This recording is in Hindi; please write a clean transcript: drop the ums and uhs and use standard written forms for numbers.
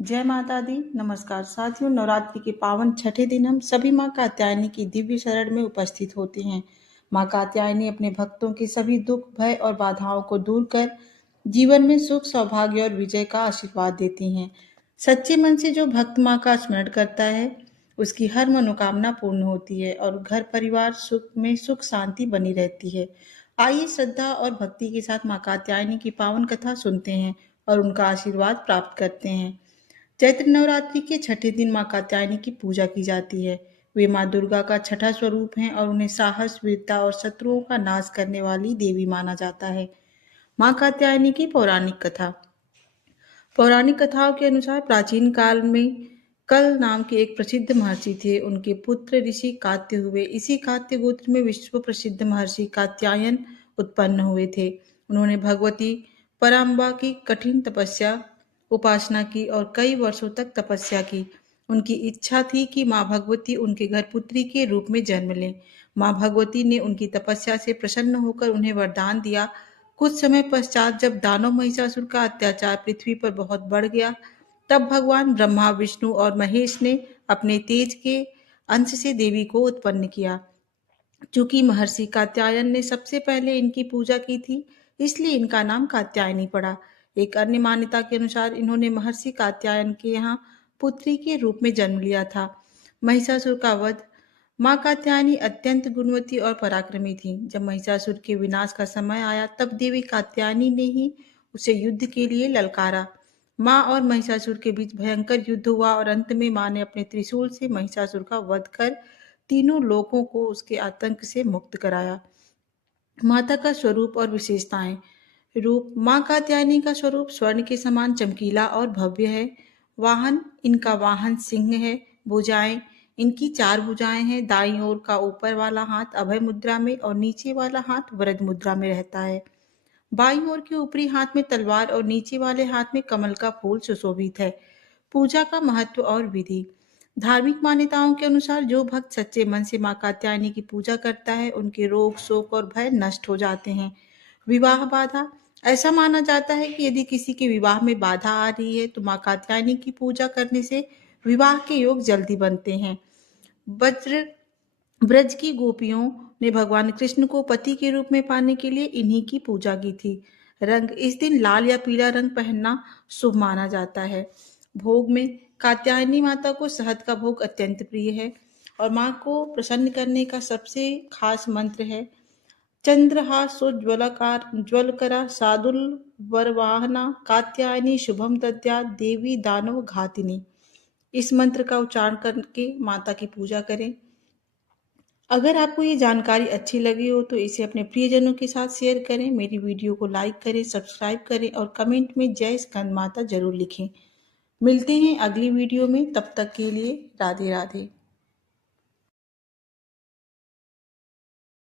जय माता दी। नमस्कार साथियों, नवरात्रि के पावन छठे दिन हम सभी माँ कात्यायनी की दिव्य शरण में उपस्थित होते हैं। माँ कात्यायनी अपने भक्तों के सभी दुख, भय और बाधाओं को दूर कर जीवन में सुख, सौभाग्य और विजय का आशीर्वाद देती हैं। सच्चे मन से जो भक्त माँ का स्मरण करता है, उसकी हर मनोकामना पूर्ण होती है और घर परिवार सुख शांति बनी रहती है। आइए श्रद्धा और भक्ति के साथ माँ कात्यायनी की पावन कथा सुनते हैं और उनका आशीर्वाद प्राप्त करते हैं। चैत्र नवरात्रि के छठे दिन मां कात्यायनी की पूजा की जाती है। वे मां दुर्गा का छठा स्वरूप हैं और उन्हें साहस, वीरता और शत्रुओं का नाश करने वाली देवी माना जाता है। मां कात्यायनी की पौराणिक कथा। पौराणिक कथाओं के अनुसार प्राचीन काल में कल नाम के एक प्रसिद्ध महर्षि थे। उनके पुत्र ऋषि कात्य हुए। इसी कात्य गोत्र में विश्व प्रसिद्ध महर्षि कात्यायन उत्पन्न हुए थे। उन्होंने भगवती पराम्बा की कठिन तपस्या उपासना की और कई वर्षों तक तपस्या की। उनकी इच्छा थी कि माँ भगवती उनके घर पुत्री के रूप में जन्म लें। माँ भगवती ने उनकी तपस्या से प्रसन्न होकर उन्हें वरदान दिया। कुछ समय पश्चात जब दानव महिषासुर का अत्याचार पृथ्वी पर बहुत बढ़ गया, तब भगवान ब्रह्मा, विष्णु और महेश ने अपने तेज के अंश से देवी को उत्पन्न किया। चूंकि महर्षि कात्यायन ने सबसे पहले इनकी पूजा की थी, इसलिए इनका नाम कात्यायनी पड़ा। एक अन्य मान्यता के अनुसार इन्होंने महर्षि कात्यायन के यहाँ पुत्री के रूप में जन्म लिया था। महिषासुर का वध। माँ कात्यायनी अत्यंत गुणवती और पराक्रमी थी। जब महिषासुर के विनाश का समय आया, तब देवी कात्यायनी ने ही उसे युद्ध के लिए ललकारा। माँ और महिषासुर के बीच भयंकर युद्ध हुआ और अंत में माँ ने अपने त्रिशूल से महिषासुर का वध कर तीनों लोकों को उसके आतंक से मुक्त कराया। माता का स्वरूप और विशेषताएं। रूप। माँ कात्यायनी का स्वरूप स्वर्ण के समान चमकीला और भव्य है। वाहन। इनका वाहन सिंह है। भुजाएं। इनकी 4 भुजाएं हैं। दाईं ओर का ऊपर वाला हाथ अभय मुद्रा में और नीचे वाला हाथ वरद मुद्रा में रहता है। बाईं ओर के ऊपरी हाथ में तलवार और नीचे वाले हाथ में कमल का फूल सुशोभित है। पूजा का महत्व और विधि। धार्मिक मान्यताओं के अनुसार जो भक्त सच्चे मन से माँ कात्यायनी की पूजा करता है, उनके रोग, शोक और भय नष्ट हो जाते हैं। विवाह बाधा। ऐसा माना जाता है कि यदि किसी के विवाह में बाधा आ रही है, तो माँ कात्यायनी की पूजा करने से विवाह के योग जल्दी बनते हैं। वज्र। ब्रज की गोपियों ने भगवान कृष्ण को पति के रूप में पाने के लिए इन्हीं की पूजा की थी। रंग। इस दिन लाल या पीला रंग पहनना शुभ माना जाता है। भोग में कात्यायनी माता को शहद का भोग अत्यंत प्रिय है और माँ को प्रसन्न करने का सबसे खास मंत्र है चंद्रहासोज्ज्वलकार ज्वलकरा सादुल वरवाहना कात्यायनी शुभम दद्या देवी दानव घातिनी। इस मंत्र का उच्चारण करके माता की पूजा करें। अगर आपको ये जानकारी अच्छी लगी हो तो इसे अपने प्रियजनों के साथ शेयर करें। मेरी वीडियो को लाइक करें, सब्सक्राइब करें और कमेंट में जय स्कंद माता जरूर लिखें। मिलते हैं अगली वीडियो में, तब तक के लिए राधे राधे।